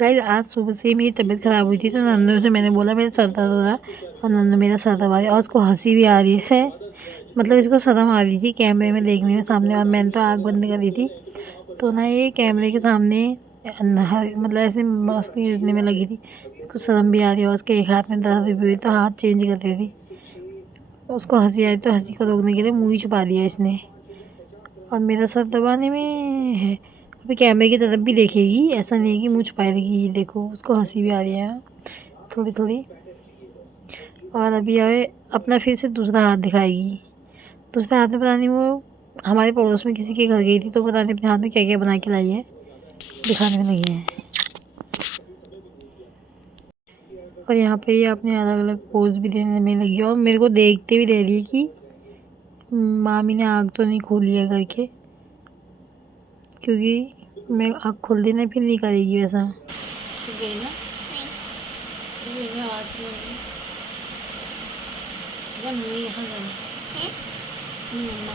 Guys आज सुबह से ही मेरी तबीयत ख़राब हुई थी, तो नन्नू से मैंने बोला मेरा सर दर्द हो रहा है, और नन्नू मेरा सर दबा रही है और उसको हंसी भी आ रही है। मतलब इसको शर्म आ रही थी कैमरे में देखने में सामने, और मैंने तो आँख बंद कर दी थी। तो ना ये कैमरे के सामने मतलब ऐसे मस्ती करने में लगी थी। उसको शर्म भी आ रही है और उसके एक हाथ में दर्द भी हुई, तो हाथ चेंज कर रही थी। उसको हंसी आई तो हंसी को रोकने के लिए मुँह ही छुपा दिया इसने, और मेरा सर दबाने में है। अभी कैमरे की तरफ भी देखेगी, ऐसा नहीं है कि मुँह छुपाए रखेगी। देखो उसको हंसी भी आ रही है थोड़ी थोड़ी। और अभी अपना फिर से दूसरा हाथ दिखाएगी। दूसरे हाथ में पता नहीं वो हमारे पड़ोस में किसी के घर गई थी, तो पता नहीं अपने हाथ में क्या क्या बना के लाई है, दिखाने में लगी है। और यहाँ पे ये अपने अलग अलग पोज भी देने में लगी है, और मेरे को देखते भी दे रही है कि मामी ने आँख तो नहीं खोली है करके, क्योंकि मैं आँख खोल देना फिर नहीं करेगी वैसा। गई ना आवाज़ मम्मी यहाँ जाना मम्मा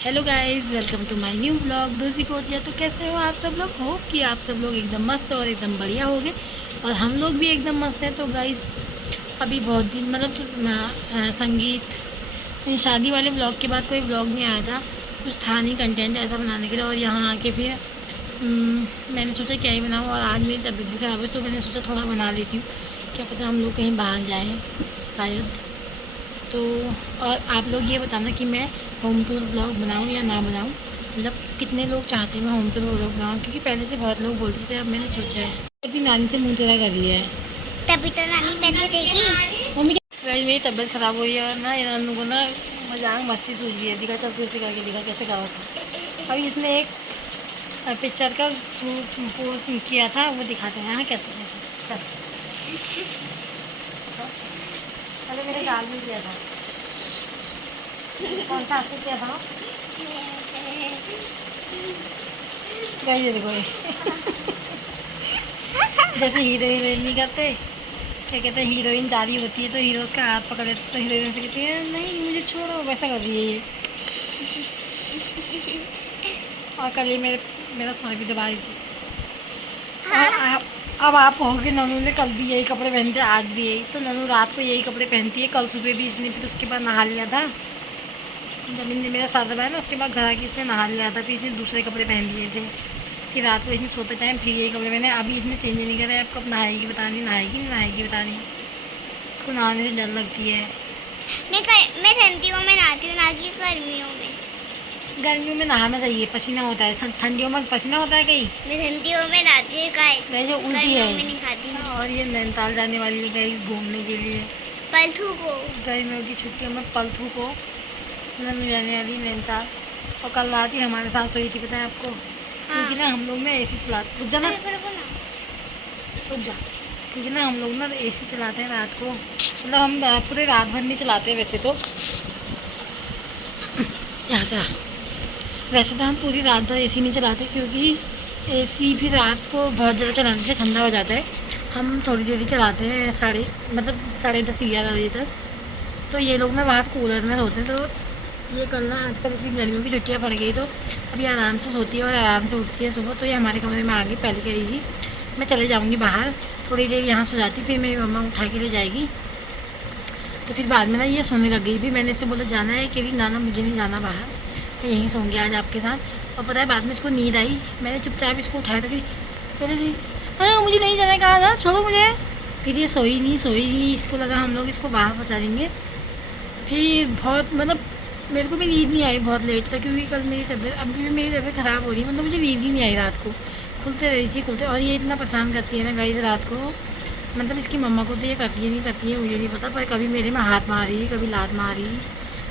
hello guys, welcome to my new vlog दोषी कोटिया। तो कैसे हो आप सब लोग? होप कि आप सब लोग एकदम मस्त और एकदम बढ़िया होगे, और हम लोग भी एकदम मस्त हैं। तो गाइस अभी बहुत दिन मतलब संगीत शादी वाले व्लॉग के बाद कोई व्लॉग नहीं आया था, कुछ था नहीं कंटेंट ऐसा बनाने के लिए। और यहाँ आके फिर मैंने सोचा क्या ही बनाऊँ, और आज मेरी तबीयत भी ख़राब है, तो मैंने सोचा थोड़ा बना लेती हूँ, क्या पता हम लोग कहीं बाहर जाएँ शायद। तो और आप लोग ये बताना कि मैं होम टूर ब्लॉग बनाऊँ या ना बनाऊँ, मतलब कितने लोग चाहते हैं मैं होम टूर ब्लॉग बनाऊँ, क्योंकि पहले से बहुत लोग बोलते थे। अब मैंने सोचा है, अपनी नानी से मुँह तेरा कर लिया है, तभी तो नानी पैसे देगी। मम्मी मेरी तबीयत ख़राब हुई है, और ना नानू को ना मजाक मस्ती सूझ रही है। दिखा चल कैसे करके दिखा कैसे करा था। अभी इसने एक पिक्चर का पोस्ट किया था, वो दिखाते हैं। हाँ कैसे चल अरे मेरे गाल में किया था, कौन सा आपसे किया था? ये देखो जैसे हीरो हीरोइन नहीं करते, क्या कहते हैं, हीरोइन जा रही होती है तो हीरो उसका हाथ पकड़ लेते, तो हीरोइन से कहती है नहीं मुझे छोड़ो, वैसा कर रही है ये। और कल ये मेरा सर भी दबा रही थी। और अब आप कहोगे ननू ने कल भी यही कपड़े पहनते, आज भी यही। तो ननू रात को यही कपड़े पहनती है, कल सुबह भी इसने फिर उसके बाद नहा लिया था। जब इनने मेरा सर दबाया ना, उसके बाद घर आके इसने नहा लिया था, फिर इसने दूसरे कपड़े पहन लिए थे। कि रात को इसने सोते टाइम फिर यही कपड़े पहने। अभी इसने चेंज नहीं करा है। अब कब नहाएगी बता नहीं, नहाएगी नहीं नहाएगी बता नहीं। इसको नहाने से डर लगती है। मैं ठंडियों में नहाती हूँ, ना कि गर्मियों में। गर्मियों में नहाना चाहिए, पसीना होता है। ठंडियों में पसीना होता है कहीं? मैं ठंडियों में नहाती हूँ, जो उल्टी है। में नहीं खाती। और ये नैनीताल जाने वाली है गई घूमने के लिए, पलथू को गर्मियों की छुट्टियों में पलथू को नन्नू जाने वाली नैनीताल। और कल रात ही हमारे साथ सोई थी, पता है आपको? क्योंकि ना हम लोग ना एसी चलाते, रुक जा ना, रुक जा। क्योंकि ना हम लोग ना एसी चलाते हैं रात को, मतलब हम पूरे रात भर नहीं चलाते वैसे तो। यहाँ से वैसे तो हम पूरी रात भर एसी नहीं चलाते, क्योंकि एसी भी रात को बहुत ज़्यादा चलाने से ठंडा हो जाता है। हम थोड़ी देर ही चलाते हैं, साढ़े 10 11 बजे तक। तो ये लोग ना बाहर कूलर में सोते हैं। तो ये कल ना आजकल इसकी गर्मियों की छुट्टियाँ पड़ गई, तो अभी आराम से सोती है और आराम से उठती है सुबह। तो ये हमारे कमरे में आ गई, पहले कह रही थी मैं चले जाऊँगी बाहर, थोड़ी देर यहाँ सो जाती, फिर मेरी मम्मा उठा के ले जाएगी। तो फिर बाद में ना ये सोने लग गई भी। मैंने इससे बोला जाना है, कि नाना मुझे नहीं जाना बाहर, मैं यहीं सोऊंगी आज आपके साथ। और पता है बाद में इसको नींद आई, मैंने चुपचाप इसको उठाया था कि पहले थी हाँ मुझे नहीं जाना, कहा था छोड़ो मुझे। फिर ये सोई नहीं। इसको लगा हम लोग इसको बाहर पहुँचा देंगे। फिर बहुत मतलब मेरे को भी नींद नहीं आई, बहुत लेट था, क्योंकि कल मेरी तबीयत, अभी भी मेरी तबीयत ख़राब हो रही है। मतलब मुझे नींद ही नहीं आई रात को, खुलते रही थी खुलते। और ये इतना परेशान करती है ना गाइस रात को, मतलब इसकी मम्मा को तो ये करती है नहीं करती है मुझे नहीं पता, पर कभी मेरे में हाथ मारी, कभी लात मारी,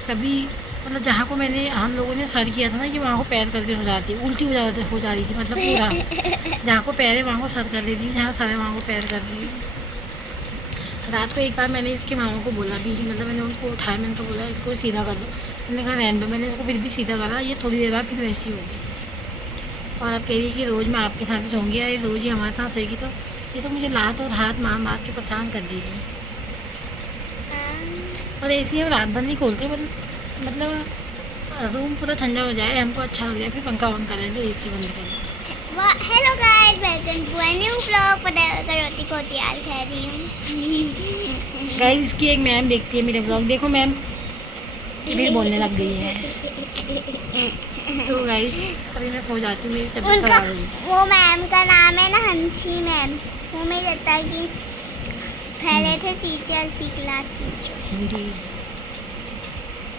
कभी मतलब जहाँ को मैंने हम लोगों ने सर किया था ना कि वहाँ को पैर करके हो जाती है, उल्टी हो जा रही थी, मतलब पूरा जहाँ को पैर है वहाँ को सर कर लेती, जहाँ सर है वहाँ को पैर कर रही। रात को एक बार मैंने इसके मामा को बोला भी, मतलब मैंने उनको उठाया, मैंने तो बोला इसको सीधा कर दो। मैंने कहा रहने दो, मैंने इसको फिर भी सीधा करा, ये थोड़ी देर बाद फिर वैसी होगी। और अब कह रही कि रोज़ मैं आपके साथ ही सोऊंगी, या रोज़ ही हमारे साथ सोएगी, तो ये तो मुझे लात और हाथ मार मार के परेशान कर देगी। और एसी हम रात भर नहीं खोलते, मतलब रूम पूरा ठंडा हो जाए, हमको अच्छा लग जाए, फिर पंखा ऑन करें, फिर एसी बंद करें। Hello guys, welcome to a new vlog. रोटी को तैयार कर रही हूँ। गाइस इसकी एक मैम देखती है मेरे ब्लॉग, देखो मैम भी बोलने लग गई है। तो गाइस अभी मैं सो जाती हूँ, मेरी तबीयत उनका खराब होगी। वो मैम का नाम है ना हंसी मैम। वो मेरे लगता कि पहले थे टीचर की क्लास टीचर। हिंदी,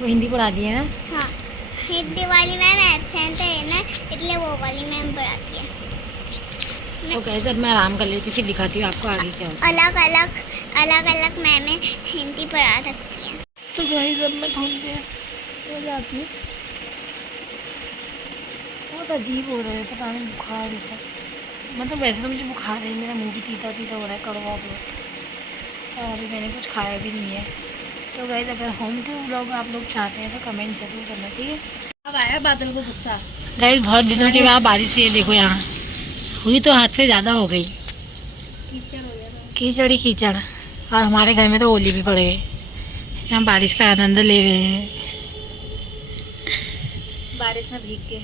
वो हिंदी पढ़ाती है ना। हाँ, हिंदी वाली मैम एब्सेंट है ना, इसलिए वो वाली मैम पढ़ाती है। तो गाइस अब मैं आराम कर लेती हूँ, फिर दिखाती हूँ आपको आगे क्या होता है। अलग अलग मैमें हिंदी पढ़ा सकती हैं। तो गाइस अब मैं थोड़ी देर सो जाती हूँ। बहुत अजीब हो रहा है, पता नहीं बुखार ये सब, मतलब वैसे तो मुझे बुखार है, मेरा मुंह भी पीता पीता हो रहा है, कड़वा बहुत, और अभी मैंने कुछ खाया भी नहीं है। तो गाइस अगर होम टू व्लॉग आप लोग चाहते हैं तो कमेंट जरूर करना, ठीक है। अब आया बादल को गुस्सा। गाइस बहुत दिनों के बाद बारिश हुई है, देखो यहाँ हुई तो हद से ज़्यादा हो गई, कीचड़ हो गया था। कीचड़ ही कीचड़। और हमारे घर में तो ओले भी पड़ गए, हम बारिश का आनंद ले रहे हैं। बारिश में भीग के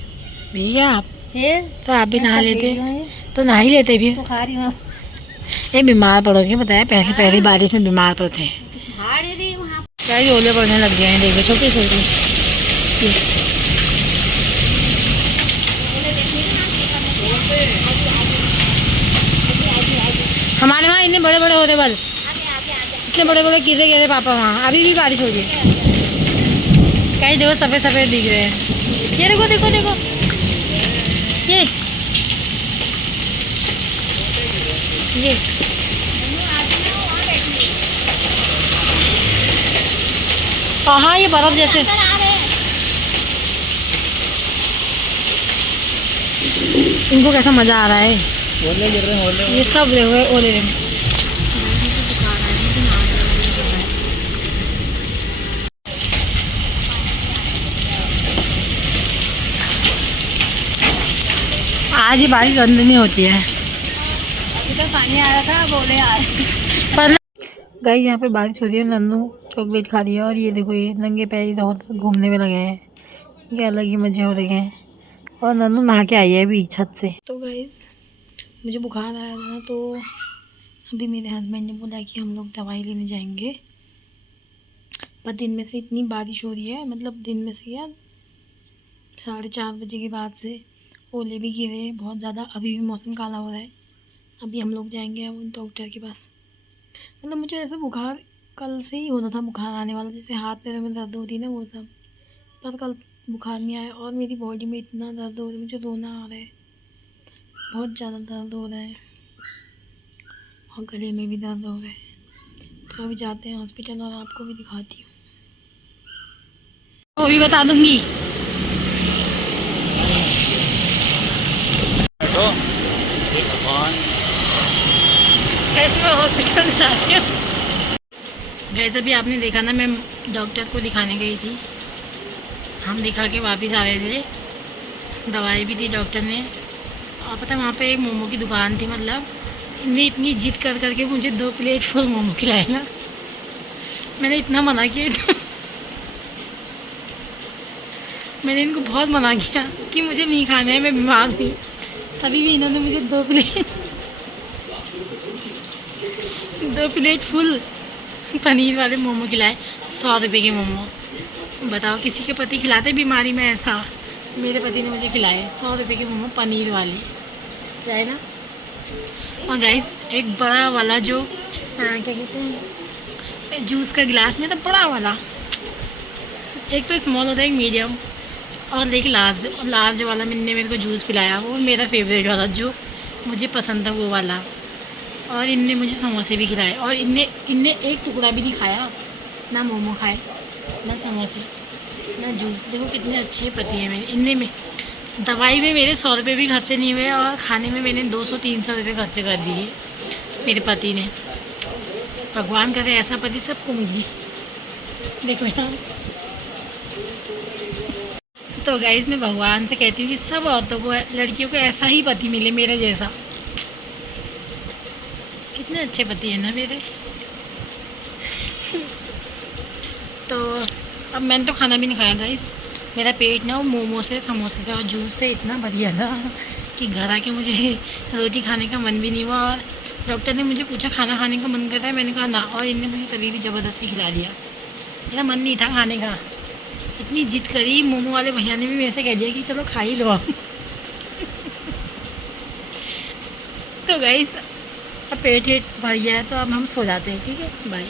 भैया आप फिर तो आप भी नहा लेते, हैं। तो नहा ही लेते भी। बुखारी में ये बीमार पड़ोगे, बताया पहले पहली बारिश में बीमार पड़ते हैं। हाड़ रही वहाँ। क्या ये ओले पड़ने लग गए हैं, देखो छोटे छोटे। हमारे वहाँ इतने बड़े बड़े होते बल, इतने बड़े बड़े कीड़े गिरे पापा वहाँ, अभी भी बारिश हो रही है। कहीं देखो सफ़ेद सफ़ेद दिख रहे हैं, ये देखो देखो देखो ये हाँ ये बर्फ जैसे। इनको कैसा मज़ा आ रहा है, ओले गिर रहे हैं, ओले। ये सब देखो ओले रहे। आज ये बारिश बंद नहीं होती है, अभी तक पानी आ रहा था, अब ओले आ रहे हैं। पर गाइस यहाँ पे बारिश हो रही है, नन्नू चॉकलेट खा रही है, और ये देखो ये नंगे पैर इधर घूमने में लगे हैं, ये अलग ही मजे हो रहे हैं। और नन्नू नहा के आई है अभी छत से। तो गाइस मुझे बुखार आया था ना, तो अभी मेरे हस्बैंड ने बोला कि हम लोग दवाई लेने जाएंगे, पर दिन में से इतनी बारिश हो रही है, मतलब दिन में से क्या 4:30 बजे के बाद से ओले भी गिरे हैं बहुत ज़्यादा, अभी भी मौसम काला हो रहा है। अभी हम लोग जाएंगे अब डॉक्टर के पास। मतलब मुझे ऐसा बुखार कल से ही होता था, बुखार आने वाला, जैसे हाथ पैरों में दर्द होती है ना वो सब, पर कल बुखार नहीं आया। और मेरी बॉडी में इतना दर्द हो रहा है, मुझे रोना आ रहा है, बहुत ज़्यादा दर्द हो रहा है, और गले में भी दर्द हो रहा है। तो अभी जाते हैं हॉस्पिटल और आपको भी दिखाती हूँ, वो भी बता दूँगी। कैसे मैं हॉस्पिटल जा रही हूँ। वैसे भी आपने देखा ना, मैं डॉक्टर को दिखाने गई थी, हम दिखा के वापस आ रहे थे, दवाई भी दी डॉक्टर ने। और पता वहाँ पे एक मोमो की दुकान थी, मतलब इतनी जिद कर करके मुझे 2 प्लेट फुल मोमो खिलाए ना, मैंने इतना मना किया मैंने इनको बहुत मना किया कि मुझे नहीं खाना है, मैं बीमार हूँ, तभी भी इन्होंने मुझे 2 प्लेट फुल पनीर वाले मोमो खिलाए, 100 रुपये के मोमो। बताओ किसी के पति खिलाते बीमारी में ऐसा, मेरे पति ने मुझे खिलाए 100 रुपये के मोमो पनीर वाले, है ना। और गाइस एक बड़ा वाला जो क्या कहते हैं जूस का गिलास नहीं था, बड़ा वाला, एक तो स्मॉल होता है, एक मीडियम और एक लार्ज। और लार्ज वाला मैंने मेरे को जूस पिलाया, वो मेरा फेवरेट वाला जो मुझे पसंद था वो वाला। और इनने मुझे समोसे भी खिलाए, और इनने एक टुकड़ा भी नहीं खाया, ना मोमो खाए ना समोसे ना जूस। देखो कितने अच्छे पति हैं मेरे। इनने में दवाई में मेरे 100 रुपये भी खर्चे नहीं हुए, और खाने में मैंने 200-300 रुपये खर्चे कर दिए मेरे पति ने। भगवान करे ऐसा पति सबको मिले। देखो यहाँ तो गाइस मैं भगवान से कहती हूँ कि सब औरतों को, लड़कियों को ऐसा ही पति मिले मेरे जैसा। कितने अच्छे पति हैं ना मेरे। तो अब मैंने तो खाना भी नहीं खाया गाइस। मेरा पेट ना वो मोमो से, समोसे से और जूस से इतना भर गया था कि घर आके मुझे रोटी खाने का मन भी नहीं हुआ। और डॉक्टर ने मुझे पूछा खाना खाने का मन करता है, मैंने कहा ना, और इन्हें मुझे तभी भी ज़बरदस्ती खिला दिया। मेरा मन नहीं था खाने का, इतनी जिद करी। मोमो वाले भैया ने भी मेरे से कह दिया कि चलो खा ही लो आप। तो गाइस अब पेट वेट भर गया है तो अब हम सो जाते हैं, ठीक है, बाय।